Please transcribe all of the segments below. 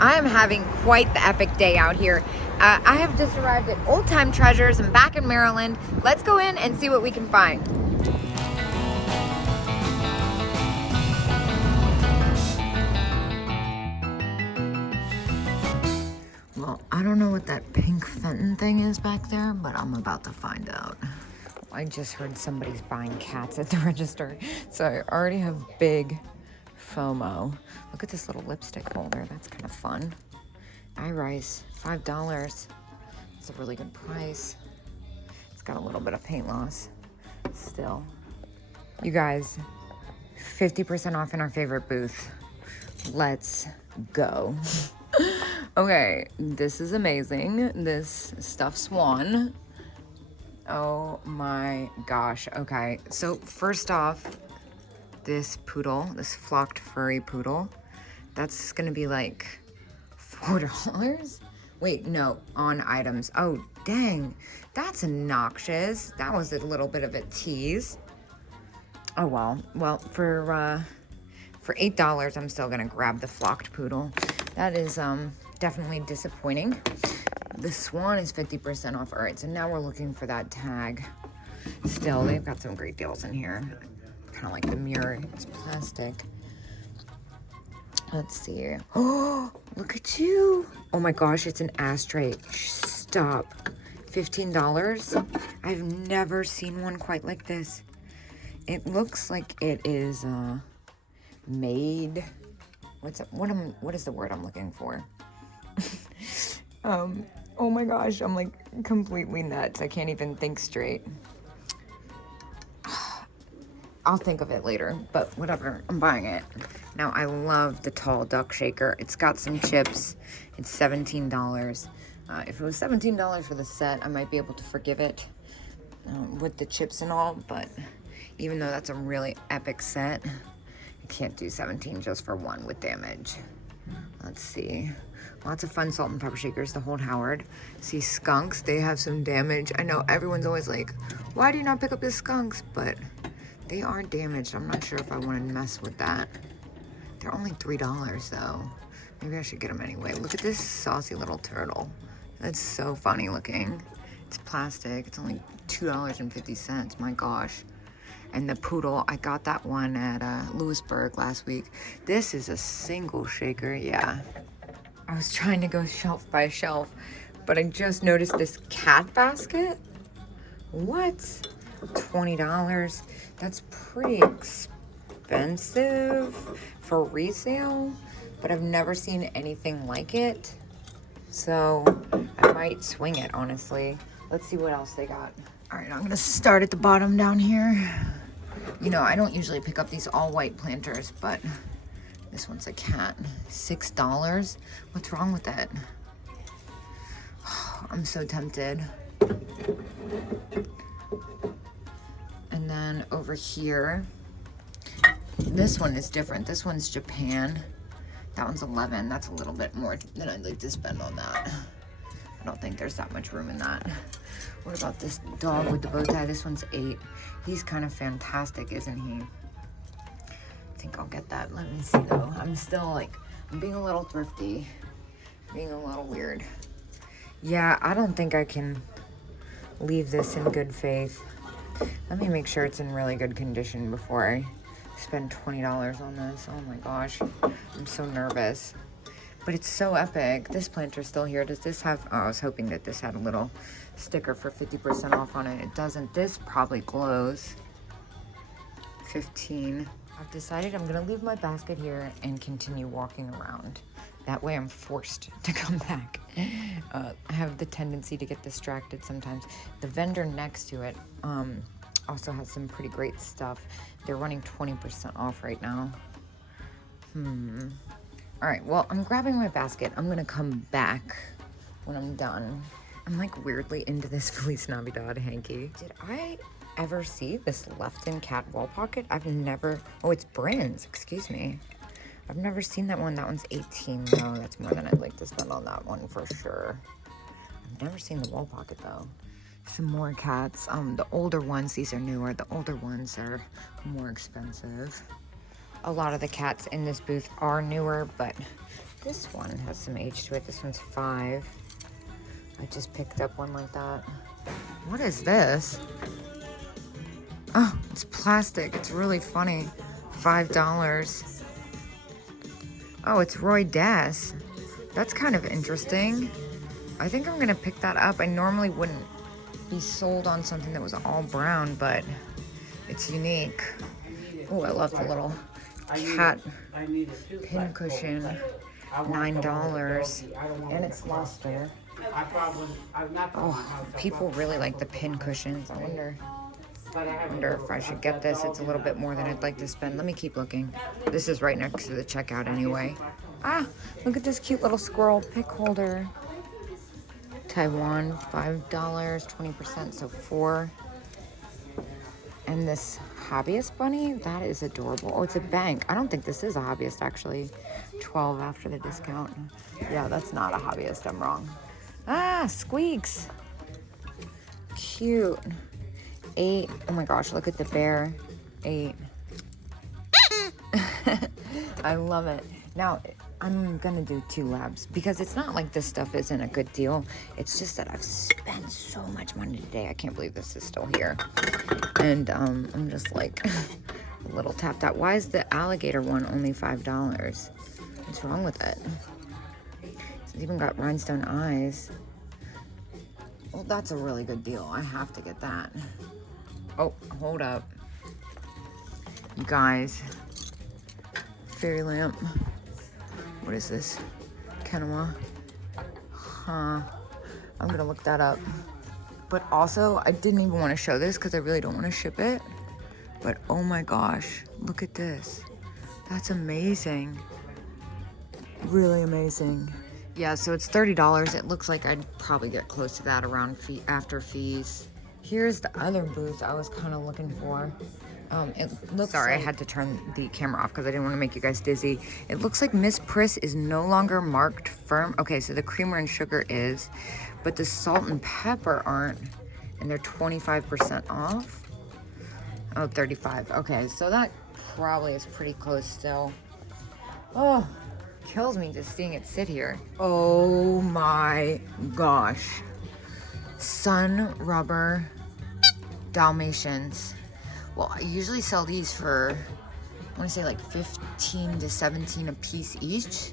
I am having quite the epic day out here. I have just arrived at Old Time Treasures. I'm back in Maryland. Let's go in and see what we can find. Well, I don't know what that pink Fenton thing is back there, but I'm about to find out. I just heard somebody's buying cats at the register, so I already have big FOMO. Look at this little lipstick holder. That's kind of fun. Irise, $5. It's a really good price. It's got a little bit of paint loss still. You guys, 50% off in our favorite booth. Let's go. Okay, this is amazing. This stuffed swan. Oh my gosh. Okay, so first off, this poodle, this flocked furry poodle, that's gonna be like $4. Wait, no, on items. Oh, dang, that's obnoxious. That was a little bit of a tease. Oh well, for $8, I'm still gonna grab the flocked poodle. That is definitely disappointing. The swan is 50% off. All right, so now we're looking for that tag. Still, they've got some great deals in here. Kind of like the mirror, it's plastic. Let's see. Oh, look at you. Oh my gosh, it's an ashtray. Stop. $15. I've never seen one quite like this. It looks like it is made. What is the word I'm looking for? Oh my gosh, I'm like completely nuts. I can't even think straight. I'll think of it later, but whatever, I'm buying it. Now, I love the tall duck shaker. It's got some chips. It's $17. If it was $17 for the set, I might be able to forgive it with the chips and all, but even though that's a really epic set, I can't do 17 just for one with damage. Let's see. Lots of fun salt and pepper shakers to hold Howard. See, skunks, they have some damage. I know everyone's always like, why do you not pick up the skunks? But they are damaged. I'm not sure if I want to mess with that. They're only $3 though. Maybe I should get them anyway. Look at this saucy little turtle. That's so funny looking. It's plastic. It's only $2.50. My gosh. And the poodle, I got that one at Lewisburg last week. This is a single shaker, yeah. I was trying to go shelf by shelf, but I just noticed this cat basket. What? $20. That's pretty expensive for resale, but I've never seen anything like it. So I might swing it, honestly. Let's see what else they got. All right, I'm gonna start at the bottom down here. You know, I don't usually pick up these all white planters, but this one's a cat. $6. What's wrong with that? I'm so tempted. And then over here, this one is different. This one's Japan. That one's $11. That's a little bit more than I'd like to spend on that. I don't think there's that much room in that. What about this dog with the bow tie? This one's $8. He's kind of fantastic, isn't he? I think I'll get that. Let me see though. I'm still like, I'm being a little thrifty. Being a little weird. Yeah, I don't think I can leave this in good faith. Let me make sure it's in really good condition before I spend $20 on this. Oh my gosh, I'm so nervous. But it's so epic. This planter's still here. Does this have, oh, I was hoping that this had a little sticker for 50% off on it. It doesn't. This probably glows. 15. I've decided I'm gonna leave my basket here and continue walking around. That way I'm forced to come back. I have the tendency to get distracted sometimes. The vendor next to it also has some pretty great stuff. They're running 20% off right now. All right, well, I'm grabbing my basket. I'm gonna come back when I'm done. I'm like weirdly into this Feliz Navidad hanky. Did I ever see this Lefton cat wall pocket? I've never, oh, it's Brands, excuse me. I've never seen that one. That one's 18. No, that's more than I'd like to spend on that one for sure. I've never seen the wall pocket though. Some more cats. The older ones, these are newer. The older ones are more expensive. A lot of the cats in this booth are newer, but This one has some age to it. This one's 5. I just picked up one like that. What is this? Oh, it's plastic. It's really funny. $5. Oh, it's Roy Das. That's kind of interesting. I think I'm gonna pick that up. I normally wouldn't be sold on something that was all brown, but it's unique. Oh, I love the little cat pin cushion. $9. And it's luster. Oh, people really like the pin cushions. I wonder if I should get this. It's a little bit more than I'd like to spend. Let me keep looking. This is right next to the checkout anyway. Ah, look at this cute little squirrel pick holder. Taiwan, $5, 20%, so 4. And this hobbyist bunny, that is adorable. Oh, it's a bank. I don't think this is a hobbyist, actually. 12 after the discount. Yeah, that's not a hobbyist. I'm wrong. Ah, squeaks. Cute. 8. Oh my gosh, look at the bear. 8. I love it. Now, I'm gonna do 2 labs because it's not like this stuff isn't a good deal. It's just that I've spent so much money today. I can't believe this is still here. And I'm just like a little tapped out. Why is the alligator one only $5? What's wrong with it? It's even got rhinestone eyes. Well, that's a really good deal. I have to get that. Oh, hold up. You guys. Fairy lamp. What is this? Kenema. Huh. I'm gonna look that up. But also, I didn't even want to show this because I really don't want to ship it. But oh my gosh, look at this. That's amazing. Really amazing. Yeah, so it's $30. It looks like I'd probably get close to that around after fees. Here's the other booth I was kind of looking for. It looks Sorry, like I had to turn the camera off because I didn't want to make you guys dizzy. It looks like Miss Priss is no longer marked firm. Okay, so the creamer and sugar is, but the salt and pepper aren't, and they're 25% off. Oh, 35. Okay, so that probably is pretty close still. Oh, kills me just seeing it sit here. Oh my gosh. Sun Rubber Dalmatians. Well, I usually sell these for, I want to say like 15 to 17 a piece each.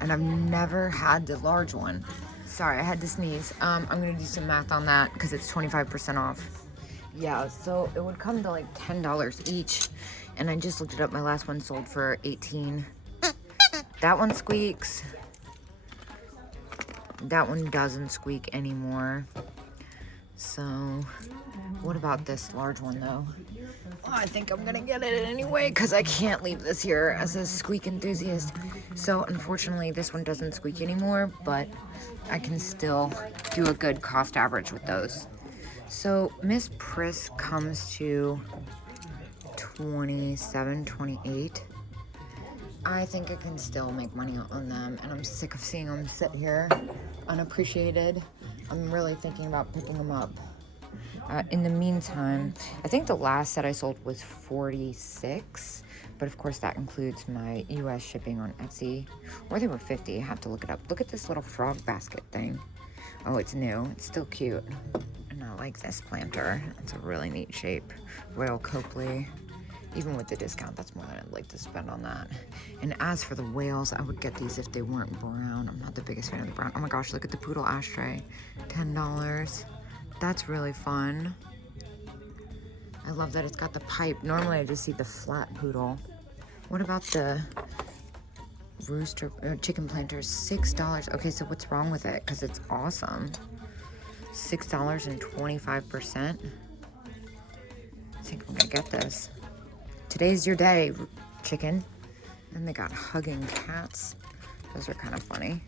And I've never had the large one. Sorry, I had to sneeze. I'm going to do some math on that because it's 25% off. Yeah, so it would come to like $10 each. And I just looked it up. My last one sold for 18. That one squeaks. That one doesn't squeak anymore. So, what about this large one though? Well, I think I'm gonna get it anyway because I can't leave this here as a squeak enthusiast. So, unfortunately, this one doesn't squeak anymore, but I can still do a good cost average with those. So, Miss Priss comes to 27, 28. I think I can still make money on them, and I'm sick of seeing them sit here unappreciated. I'm really thinking about picking them up. In the meantime, I think the last set I sold was 46, but of course that includes my US shipping on Etsy, or they were 50. I have to look it up. Look at this little frog basket thing. Oh, it's new. It's still cute. And I like this planter. It's a really neat shape. Royal Copley. Even with the discount, that's more than I'd like to spend on that. And as for the whales, I would get these if they weren't brown. I'm not the biggest fan of the brown. Oh my gosh, look at the poodle ashtray. $10. That's really fun. I love that it's got the pipe. Normally I just see the flat poodle. What about the rooster chicken planters? $6. Okay, so what's wrong with it? Because it's awesome. $6 and 25%. I think I'm gonna get this. Today's your day, chicken. And they got hugging cats. Those are kind of funny.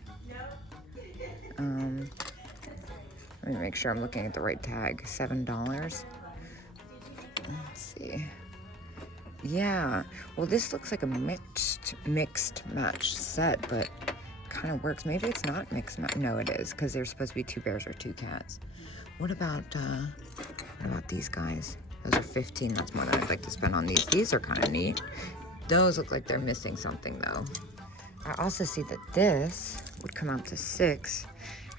Let me make sure I'm looking at the right tag. $7. Let's see. Yeah. Well, this looks like a mixed match set, but kind of works. Maybe it's not mixed match. No, it is, because there's supposed to be 2 bears or 2 cats. What about these guys? Those are 15. That's more than I'd like to spend on these. These are kind of neat. Those look like they're missing something, though. I also see that this would come out to $6.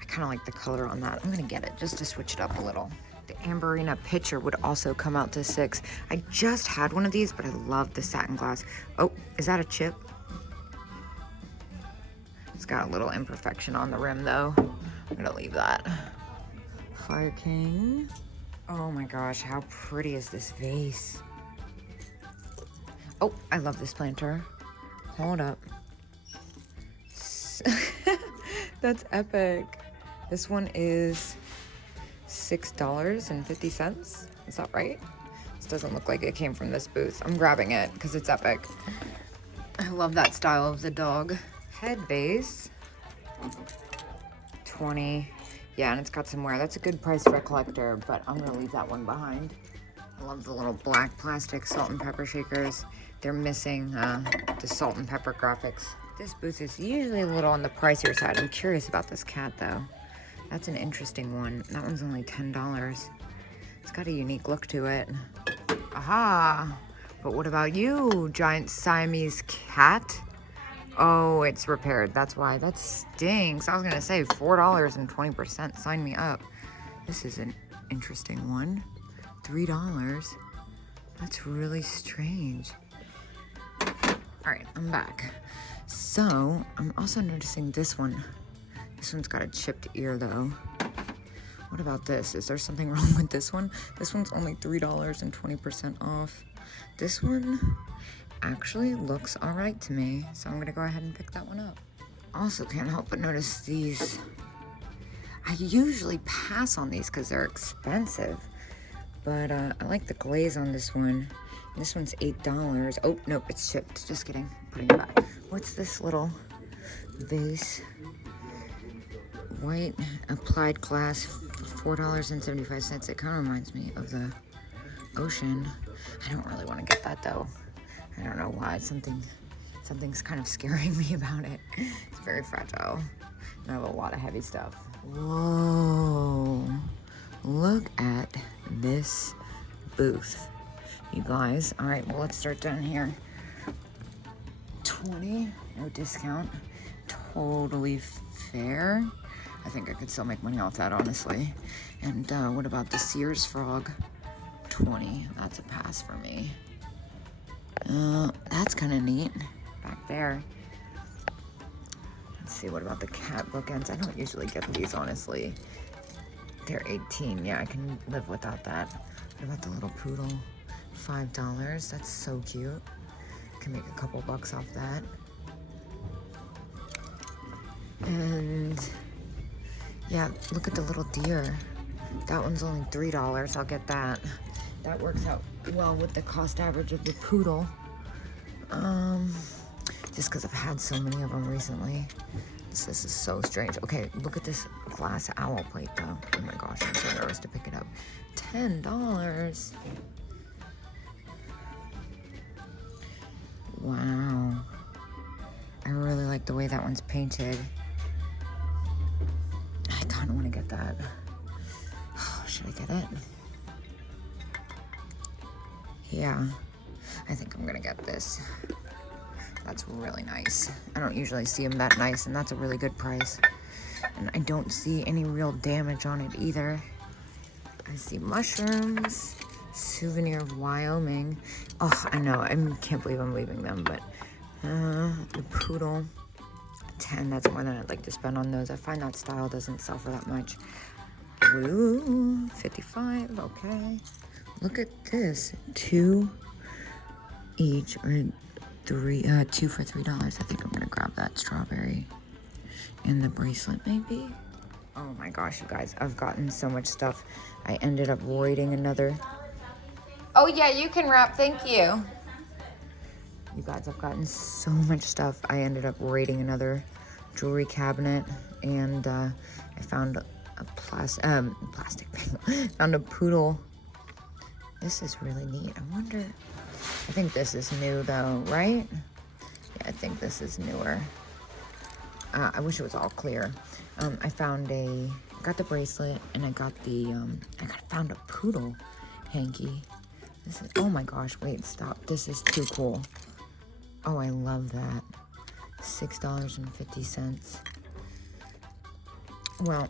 I kind of like the color on that. I'm gonna get it just to switch it up a little. The Amberina pitcher would also come out to $6. I just had one of these, but I love the satin glass. Oh, is that a chip? It's got a little imperfection on the rim though. I'm gonna leave that. Fire King. Oh my gosh, how pretty is this vase? Oh, I love this planter. Hold up. That's epic. This one is $6.50. Is that right? This doesn't look like it came from this booth. I'm grabbing it because it's epic. I love that style of the dog. Head vase. 20. Yeah, and it's got some wear. That's a good price for a collector, but I'm gonna leave that one behind. I love the little black plastic salt and pepper shakers. They're missing the salt and pepper graphics. This booth is usually a little on the pricier side. I'm curious about this cat though. That's an interesting one. That one's only $10. It's got a unique look to it. Aha! But what about you, giant Siamese cat? Oh, it's repaired. That's why. That stinks. I was gonna say $4.20. Sign me up. This is an interesting one. $3. That's really strange. All right, I'm back. So I'm also noticing this one. This one's got a chipped ear though. What about this? Is there something wrong with this one? This one's only $3 and 20% off. This one actually looks all right to me, so I'm gonna go ahead and pick that one up. Also can't help but notice these. I usually pass on these because they're expensive, but I like the glaze on this one. This one's $8. Oh, nope, it's shipped. Just kidding. Putting it back. What's this little vase? White applied glass, $4.75. It kind of reminds me of the ocean. I don't really want to get that though. I don't know why. Something's kind of scaring me about it. It's very fragile. And I have a lot of heavy stuff. Whoa. Look at this booth, you guys. All right, well, let's start down here. 20, no discount. Totally fair. I think I could still make money off that, honestly. And what about the Sears frog? 20, that's a pass for me. That's kind of neat back there. Let's see, what about the cat bookends? I don't usually get these, honestly. They're 18. Yeah, I can live without that. What about the little poodle? $5. That's so cute. Can make a couple bucks off that. And yeah, look at the little deer. That one's only $3. I'll get that. That works out well with the cost average of the poodle. Just because I've had so many of them recently. This is so strange. Okay, look at this glass owl plate though. Oh my gosh, I'm so nervous to pick it up. $10. Wow. I really like the way that one's painted. I kind of want to get that. Oh, should I get it? Yeah, I think I'm gonna get this. That's really nice. I don't usually see them that nice, and that's a really good price. And I don't see any real damage on it either. I see mushrooms, souvenir of Wyoming. Oh, I know, I can't believe I'm leaving them, but the poodle, 10, that's more than I'd like to spend on those. I find that style doesn't sell for that much. Blue, 55, okay. Look at this, 2 each, or 2 for $3. I think I'm gonna grab that strawberry and the bracelet maybe. Oh my gosh, you guys, I've gotten so much stuff. I ended up raiding another. Oh yeah, you can wrap, thank you. You guys, I've gotten so much stuff. I ended up raiding another jewelry cabinet, and I found a plastic penguin. Found a poodle. This is really neat. I wonder, I think this is new though, right? Yeah, I think this is newer. I wish it was all clear. I got the bracelet, and I got found a poodle hanky. This is, oh my gosh, wait, stop. This is too cool. Oh, I love that. $6.50. Well,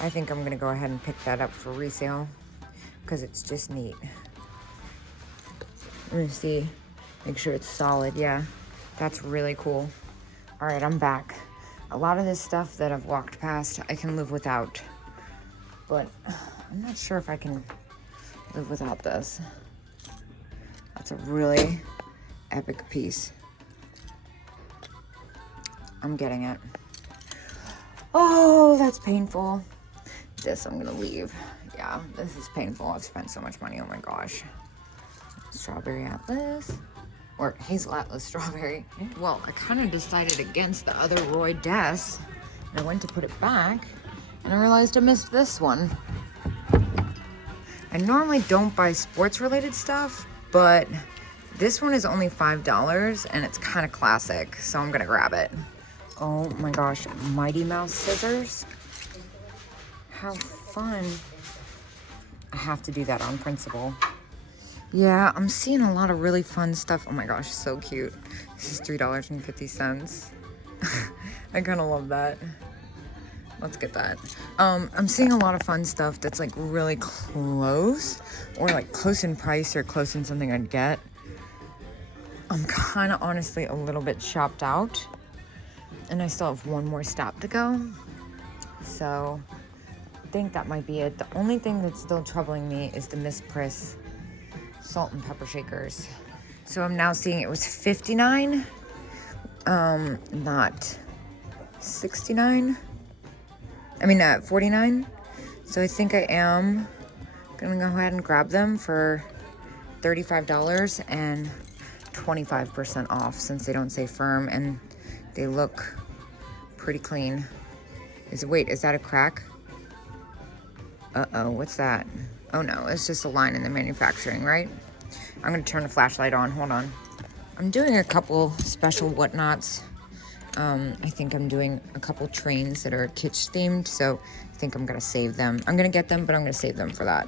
I think I'm gonna go ahead and pick that up for resale because it's just neat. Let me see, make sure it's solid. Yeah, that's really cool. All right, I'm back. A lot of this stuff that I've walked past, I can live without, but I'm not sure if I can live without this. That's a really epic piece. I'm getting it. Oh, that's painful. This I'm gonna leave. Yeah, this is painful. I've spent so much money, oh my gosh. Strawberry Atlas, or Hazel Atlas Strawberry. Well, I kind of decided against the other Roy Des, and I went to put it back, and I realized I missed this one. I normally don't buy sports-related stuff, but this one is only $5, and it's kind of classic, so I'm gonna grab it. Oh my gosh, Mighty Mouse scissors. How fun. I have to do that on principle. Yeah, I'm seeing a lot of really fun stuff. Oh my gosh, so cute. This is $3.50. I kind of love that. Let's get that. I'm seeing a lot of fun stuff that's like really close, or like close in price or close in something I'd get. I'm kind of honestly a little bit shopped out, and I still have one more stop to go. So I think that might be it. The only thing that's still troubling me is the Miss Priss salt and pepper shakers. So I'm now seeing it was $59, not $69. I mean, $49. So I think I am gonna go ahead and grab them for $35 and 25% off, since they don't say firm and they look pretty clean. Is that a crack? Uh-oh, what's that? Oh no, it's just a line in the manufacturing, right? I'm gonna turn the flashlight on, hold on. I'm doing a couple special whatnots. I think I'm doing a couple trains that are Kitsch themed, so I think I'm gonna save them. I'm gonna get them, but I'm gonna save them for that.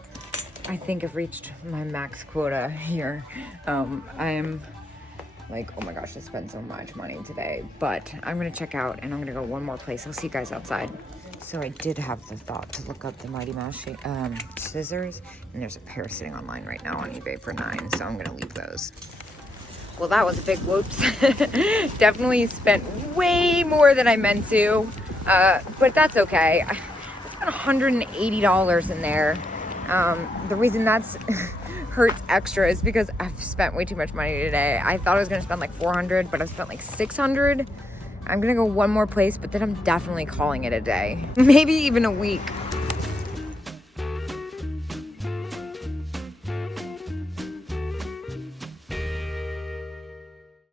I think I've reached my max quota here. I'm like, oh my gosh, I spent so much money today, but I'm gonna check out and I'm gonna go one more place. I'll see you guys outside. So I did have the thought to look up the Mighty Mouse scissors, and there's a pair sitting online right now on eBay for $9, so I'm gonna leave those. Well, that was a big whoops. Definitely spent way more than I meant to, but that's okay. I spent $180 in there. The reason that's hurts extra is because I've spent way too much money today. I thought I was gonna spend like $400, but I spent like $600. I'm gonna go one more place, but then I'm definitely calling it a day. Maybe even a week.